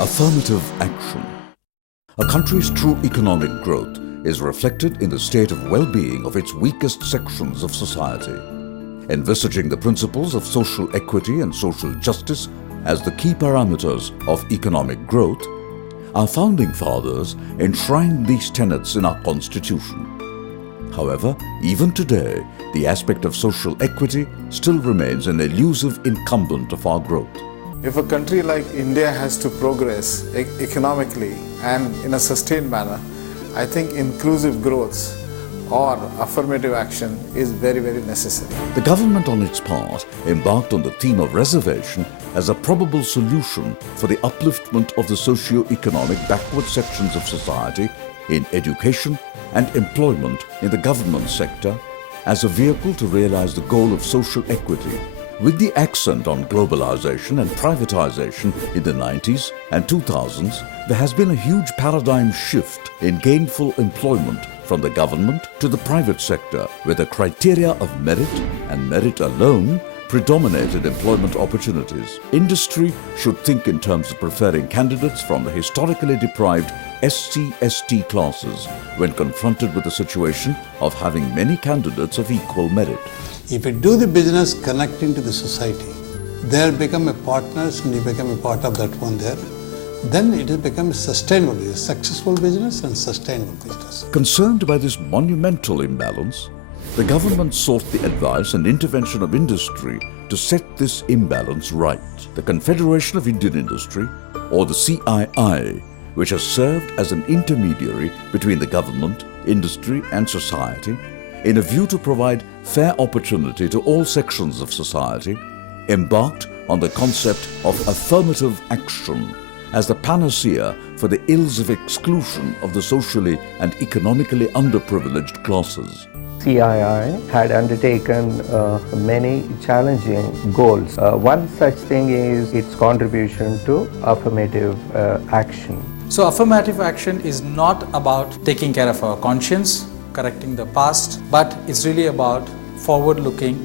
Affirmative action. A country's true economic growth is reflected in the state of well-being of its weakest sections of society. Envisaging the principles of social equity and social justice as the key parameters of economic growth, our founding fathers enshrined these tenets in our Constitution. However, even today, the aspect of social equity still remains an elusive incumbent of our growth. If a country like India has to progress economically and in a sustained manner, I think inclusive growth or affirmative action is very, very necessary. The government on its part embarked on the theme of reservation as a probable solution for the upliftment of the socio-economic backward sections of society in education and employment in the government sector as a vehicle to realize the goal of social equity. With the accent on globalization and privatization in the 90s and 2000s, there has been a huge paradigm shift in gainful employment from the government to the private sector, where the criteria of merit and merit alone predominated employment opportunities. Industry should think in terms of preferring candidates from the historically deprived SC/ST classes when confronted with the situation of having many candidates of equal merit. If you do the business connecting to the society, they'll become a partners and you become a part of that one there, then it will become sustainable, a successful business and sustainable business. Concerned by this monumental imbalance, the government sought the advice and intervention of industry to set this imbalance right. The Confederation of Indian Industry, or the CII, which has served as an intermediary between the government, industry and society, in a view to provide fair opportunity to all sections of society, embarked on the concept of affirmative action as the panacea for the ills of exclusion of the socially and economically underprivileged classes. CII had undertaken many challenging goals. One such thing is its contribution to affirmative action. So affirmative action is not about taking care of our conscience, correcting the past, but it's really about forward-looking,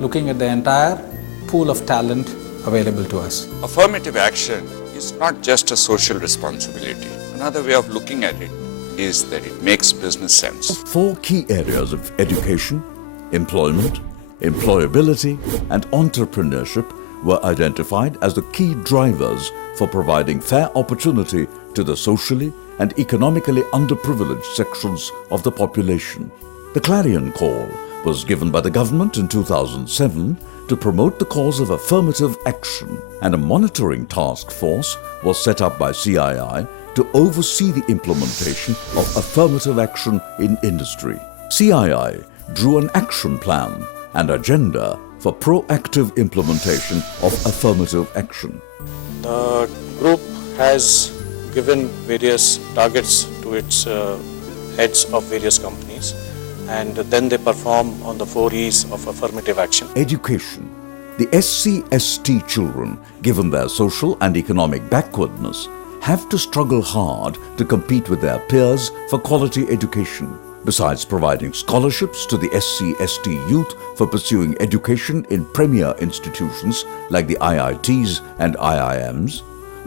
looking at the entire pool of talent available to us. Affirmative action is not just a social responsibility. Another way of looking at it is that it makes business sense. 4 key areas of education, employment, employability, and entrepreneurship were identified as the key drivers for providing fair opportunity to the socially and economically underprivileged sections of the population. The clarion call was given by the government in 2007 to promote the cause of affirmative action, and a monitoring task force was set up by CII to oversee the implementation of affirmative action in industry. CII drew an action plan and agenda for proactive implementation of affirmative action. The group has given various targets to its heads of various companies, and then they perform on the 4 E's of affirmative action. Education. The SC/ST children, given their social and economic backwardness, have to struggle hard to compete with their peers for quality education. Besides providing scholarships to the SC/ST youth for pursuing education in premier institutions like the IITs and IIMs,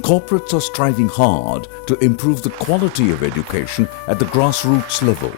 corporates are striving hard to improve the quality of education at the grassroots level.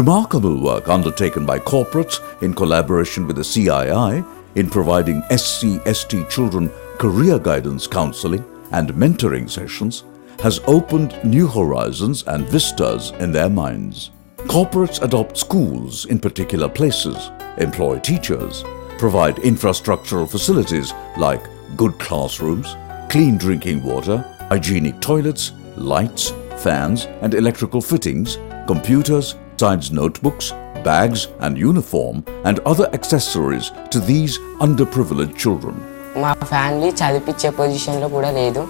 Remarkable work undertaken by corporates in collaboration with the CII in providing SC/ST children career guidance counseling and mentoring sessions has opened new horizons and vistas in their minds. Corporates adopt schools in particular places, employ teachers, provide infrastructural facilities like good classrooms, clean drinking water, hygienic toilets, lights, fans and electrical fittings, computers, science notebooks, bags and uniform and other accessories to these underprivileged children. మా family చదివించే పొజిషన్లో కూడా లేదు.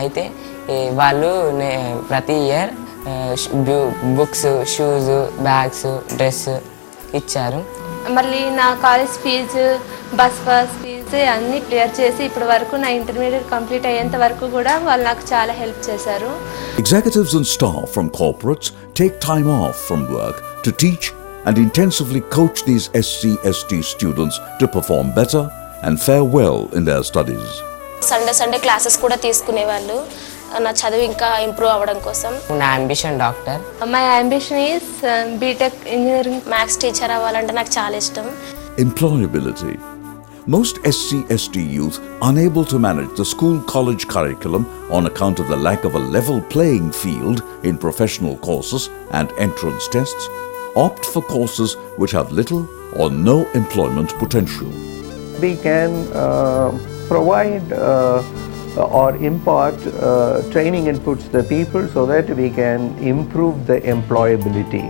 అయితే వాళ్ళు ప్రతి year books, shoes, bags, dress ఇచ్చారు. మళ్ళీ నా college fees, bus pass fees అన్నీ క్లియర్ చేసి ఇప్పటి వరకు నా ఇంటర్మీడియట్ కంప్లీట్ అయ్యేంత వరకు కూడా వాళ్ళు నాకు చాలా హెల్ప్ చేశారు. Executives and staff from corporates take time off from work to teach and intensively coach these SC/ST students to perform better and fare well in their studies. Sunday classes కూడా తీసుకునేవాళ్ళు నా చదువు ఇంకా ఇంప్రూవ్ అవ్వడం కోసం. నా ambition doctor. My ambition is BTech engineering. Maths teacher అవ్వాలంటే నాకు చాలా ఇష్టం. Employability. Most SC/ST youth unable to manage the school-college curriculum on account of the lack of a level playing field in professional courses and entrance tests opt for courses which have little or no employment potential. We can provide or impart training inputs to the people so that we can improve the employability.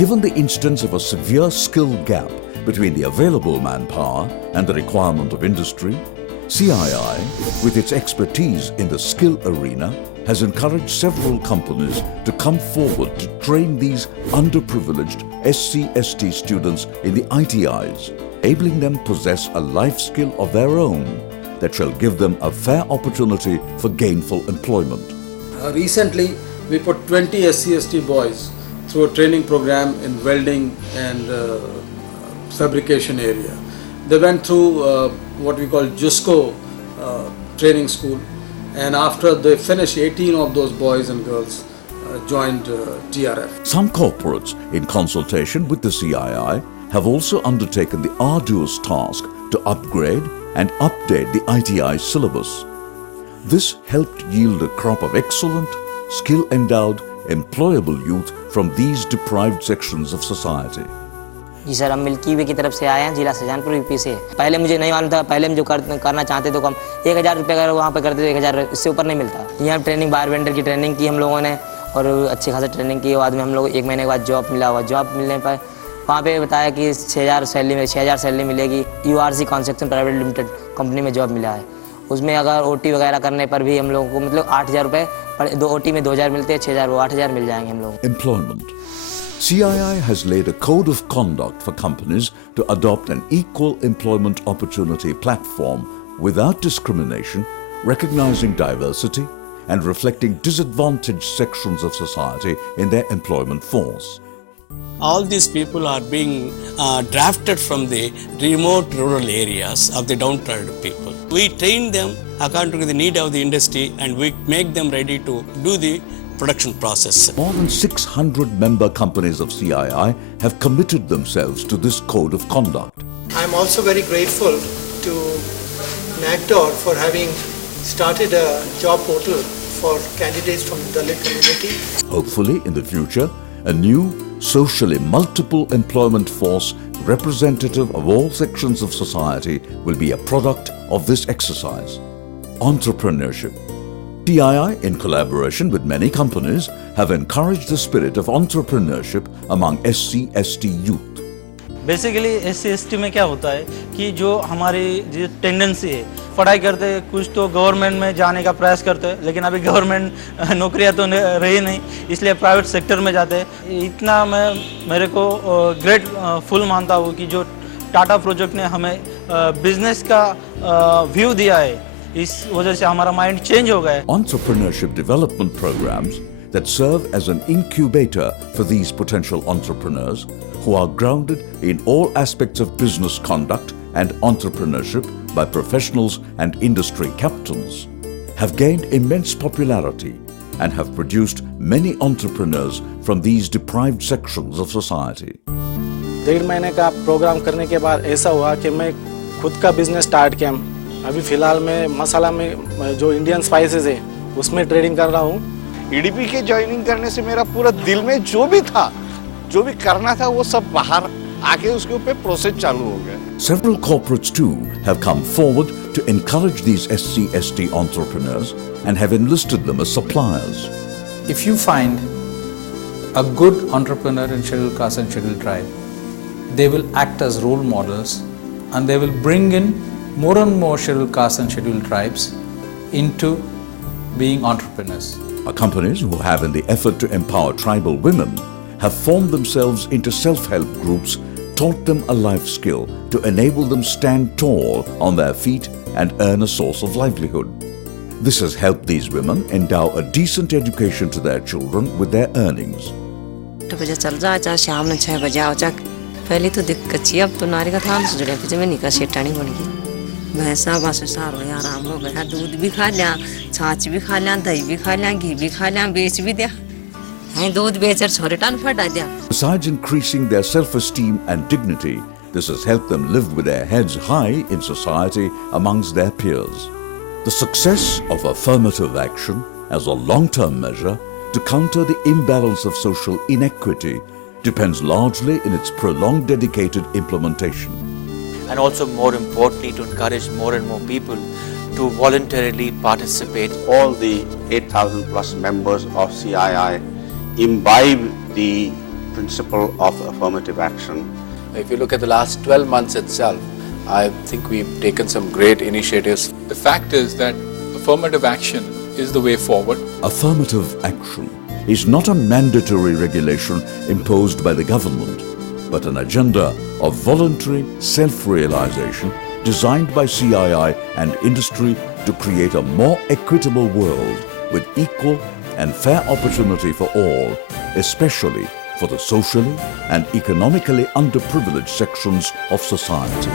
Given the instance of a severe skill gap between the available manpower and the requirement of industry, CII, with its expertise in the skill arena, has encouraged several companies to come forward to train these underprivileged SC/ST students in the ITIs, enabling them possess a life skill of their own that shall give them a fair opportunity for gainful employment. Recently, we put 20 SC/ST boys through a training program in welding and fabrication area. They went through what we call JUSCO training school, and after they finished, 18 of those boys and girls joined TRF. Some corporates, in consultation with the CII, have also undertaken the arduous task to upgrade and update the ITI syllabus. This helped yield a crop of excellent, skill-endowed, employable youth from these deprived sections of society. जी sir, हम milky way की तरफ से आए हैं, जिला Shahjahanpur UP से। पहले मुझे नहीं मालूम था, पहले हम जो करना चाहते तो कम 1000 रुपये अगर वहाँ पे करते तो 1000 इससे ऊपर नहीं मिलता। यहाँ ट्रेनिंग बार वेंडर की ट्रेनिंग की हम लोगों ने और अच्छी खासी ट्रेनिंग की। बाद में हम लोग 1 महीने के बाद जॉब मिला हुआ। जॉब मिलने पर वहाँ पे बताया कि 6000 सैलरी मिलेगी। URC construction private limited company में जॉब मिला है। उसमें अगर OT वगैरह करने पर भी हम लोगों को मतलब 8000 रुपये, 2 OT में 2000 मिलते हैं, 6000 वो 8000 मिल जाएंगे हम लोग। Employment. CII has laid a code of conduct for companies to adopt an equal employment opportunity platform without discrimination, recognizing diversity and reflecting disadvantaged sections of society in their employment force. All these people are being drafted from the remote rural areas of the downtrodden people. We train them according to the need of the industry and we make them ready to do the production process. More than 600 member companies of CII have committed themselves to this code of conduct. I am also very grateful to NACDOT for having started a job portal for candidates from the Dalit community. Hopefully, in the future, a new, socially multiple employment force representative of all sections of society will be a product of this exercise. Entrepreneurship. TII, in collaboration with many companies, have encouraged the spirit of entrepreneurship among SC/ST youth. Basically SC/ST में क्या होता है कि जो हमारी जो tendency है, पढ़ाई करते कुछ तो गवर्नमेंट में जाने का प्रयास करते हैं, लेकिन अभी गवर्नमेंट नौकरियां तो रही नहीं, इसलिए प्राइवेट सेक्टर में जाते हैं। इतना मैं मेरे को ग्रेटफुल मानता हूँ कि जो टाटा प्रोजेक्ट ने हमें बिजनेस का व्यू दिया है, इस वजह से हमारा माइंड चेंज हो गया है। Entrepreneurship development programs that serve as an incubator for these potential entrepreneurs who are grounded in all aspects of business conduct and entrepreneurship by professionals and industry captains have gained immense popularity and have produced many entrepreneurs from these deprived sections of society. 1.5 महीने का programme करने के बाद ऐसा हुआ कि मैं खुद का बिजनेस स्टार्ट किया। अभी फ़िलहाल मैं मसाला में जो इंडियन स्पाइसेस है उसमें ट्रेडिंग कर रहा हूँ। EDP के ज्वाइनिंग करने से मेरा पूरा दिल में जो भी था, जो भी करना था, वो सब बाहर आके उसके ऊपर प्रोसेस चालू हो गया। Several corporates too have come forward to encourage these SC/ST entrepreneurs and have enlisted them as suppliers. If you find a good entrepreneur in scheduled caste and scheduled tribe, they will act as role models and they will bring in more and more scheduled castes and scheduled tribes into being entrepreneurs. Companies who have, in the effort to empower tribal women, have formed themselves into self-help groups, taught them a life skill to enable them stand tall on their feet and earn a source of livelihood. This has helped these women endow a decent education to their children with their earnings. 8 बजे चल रहा है, चाहे शाम में 6 बजे आओ। पहले तो दिक्कत थी, अब तो नारी का थान से जुड़े, फिर में निका सेठानी बन गई। भैंसा बस सारो यार राम्रो भयो दूध भी खा लिया छाछ भी खा लिया दही भी खा लिया घी भी खा लिया बेच भी दिया है दूध बेचकर छोरे टान फटा दिया. Besides increasing their self-esteem and dignity, this has helped them live with their heads high in society amongst their peers. The success of affirmative action as a long-term measure to counter the imbalance of social inequity depends largely in its prolonged dedicated implementation. And also more importantly to encourage more and more people to voluntarily participate. All the 8,000 plus members of CII imbibe the principle of affirmative action. If you look at the last 12 months itself, I think we've taken some great initiatives. The fact is that affirmative action is the way forward. Affirmative action is not a mandatory regulation imposed by the government, but an agenda of voluntary self-realization designed by CII and industry to create a more equitable world with equal and fair opportunity for all, especially for the socially and economically underprivileged sections of society.